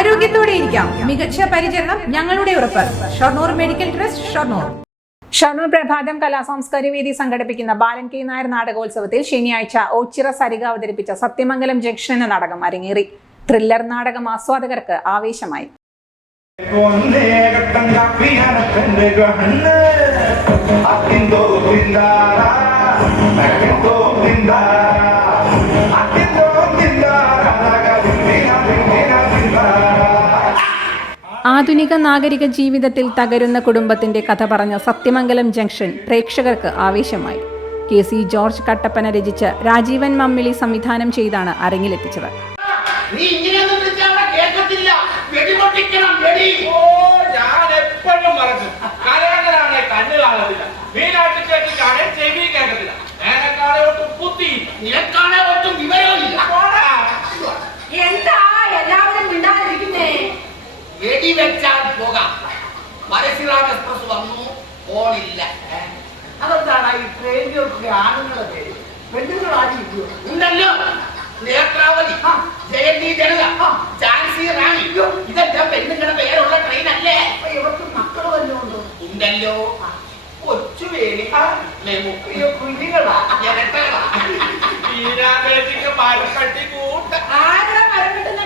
ആരോഗ്യത്തോടെ ഇരിക്കാം. മികച്ച പരിചരണം ഞങ്ങളുടെ ഉറപ്പ്. Shoranur medical trust Shoranur. Shoranur Prabhatham കലാ സാംസ്കാരിക വേദി സംഘടിപ്പിക്കുന്ന ബാലൻ കെ നായർ നാടകോത്സവത്തിൽ ശനിയാഴ്ച ഓച്ചിറ സരിക അവതരിപ്പിച്ച സത്യമംഗലം ജംഗ്ഷൻ എന്ന നാടകം അരങ്ങേറി. ത്രില്ലർ നാടകം ആസ്വാദകർക്ക് ആവേശമായി. ಒಂದೇ ആധുനിക നാഗരിക ജീവിതത്തിൽ തകരുന്ന കുടുംബത്തിന്റെ കഥ പറഞ്ഞ സത്യമംഗലം ജംഗ്ഷൻ പ്രേക്ഷകർക്ക് ആവേശമായി. കെ സി ജോർജ് കട്ടപ്പന രചിച്ച് രാജീവൻ മമ്മിളി സംവിധാനം ചെയ്താണ് അരങ്ങിലെത്തിച്ചത്. കേൾക്കത്തില്ല. വെടി വെച്ചാൽ പോകാം. പരശുരാം എക്സ്പ്രസ് വന്നു ഫോണില്ല അതെന്താണ്? ഈ ട്രെയിനുകൾക്ക് ആണുങ്ങളെ പേര്. പെണ്ണുങ്ങൾ ആദ്യം? ഉണ്ടല്ലോ. നേത്രാവതി ജയന്തി ജനത. ജാൻസി റാണി. ഇതെല്ലാം പെണ്ണുങ്ങളുടെ പേരുള്ള ട്രെയിൻ അല്ലേ? ഇവർക്ക് മക്കൾ വല്ലതും ഉണ്ടോ? ഉണ്ടല്ലോ. കൊച്ചുവേലി. കുഞ്ഞുങ്ങളാ. മീനാട്ടേക്ക് മരക്കട്ടി കൂട്ട ആരുടെ മരം കിട്ടുന്ന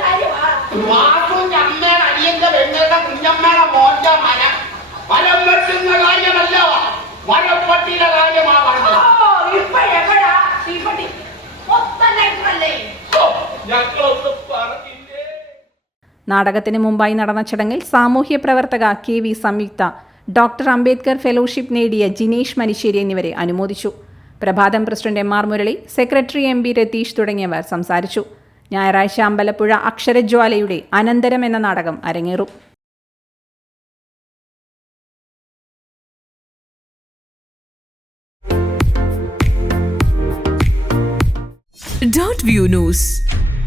നാടകത്തിന് മുമ്പായി നടന്ന ചടങ്ങിൽ സാമൂഹ്യ പ്രവർത്തക K V Samyuktha doctor Ambedkar fellowship നേടിയ ജിനേഷ് മനുഷ്യരി എന്നിവരെ അനുമോദിച്ചു. Prabhatham president M R Murali secretary M B Ratheesh തുടങ്ങിയവർ സംസാരിച്ചു. ഞായറാഴ്ച അമ്പലപ്പുഴ അക്ഷരജ്വാലയുടെ അനന്തരം എന്ന നാടകം അരങ്ങേറും. Dot view news.